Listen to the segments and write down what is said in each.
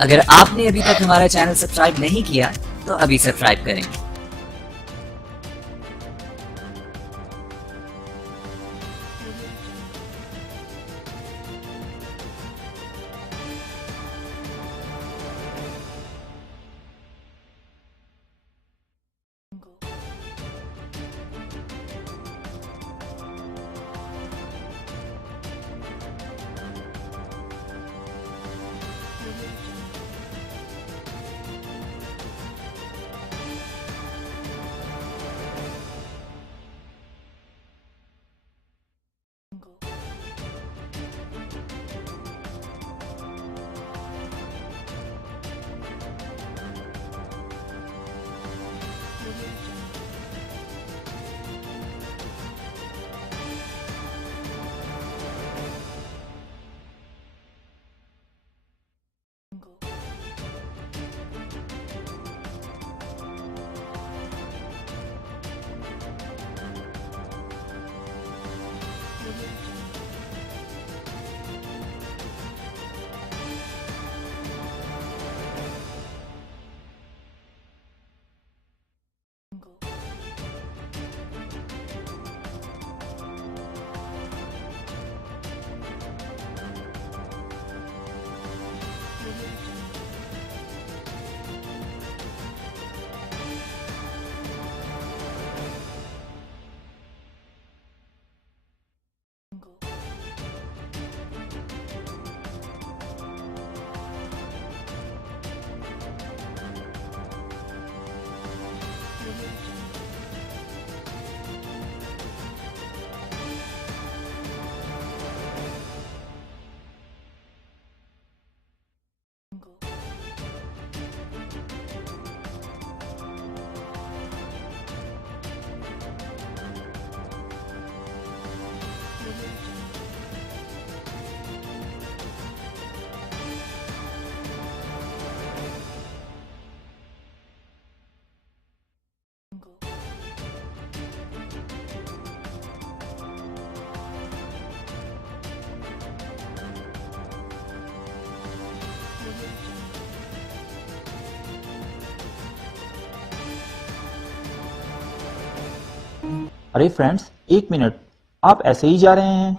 अगर आपने अभी तक हमारा चैनल सब्सक्राइब नहीं किया तो अभी सब्सक्राइब करें। अरे फ्रेंड्स, एक मिनट। आप ऐसे ही जा रहे हैं?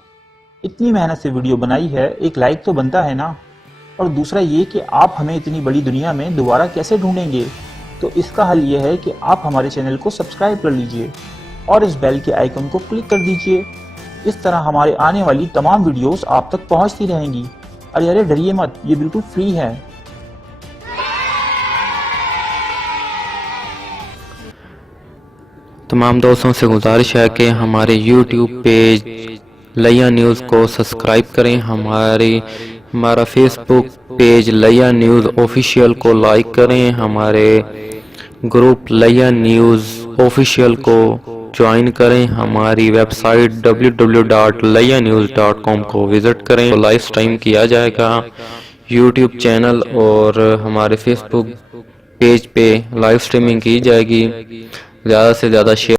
इतनी मेहनत से वीडियो बनाई है, एक लाइक तो बनता है ना। और दूसरा ये कि आप हमें इतनी बड़ी दुनिया में दोबारा कैसे ढूंढेंगे। तो इसका हल ये है कि आप हमारे चैनल को सब्सक्राइब कर लीजिए और इस बेल के आइकन को क्लिक कर दीजिए। इस तरह हमारे आने वाली तमाम वीडियोस आप तक पहुंचती रहेंगी। अरे डरिए मत, ये बिल्कुल फ्री है। तमाम दोस्तों से गुजारिश है कि हमारे YouTube पेज लिया न्यूज़ को सब्सक्राइब करें। हमारा फेसबुक पेज लिया न्यूज़ ऑफिशियल को लाइक करें। हमारे ग्रुप लिया न्यूज़ ऑफिशियल को ज्वाइन करें। हमारी वेबसाइट www.lianews.com को विज़िट करें। तो लाइव स्ट्रीम किया जाएगा YouTube चैनल और हमारे फेसबुक पेज पे लाइव स्ट्रीमिंग की जाएगी। ज़्यादा से ज़्यादा शेयर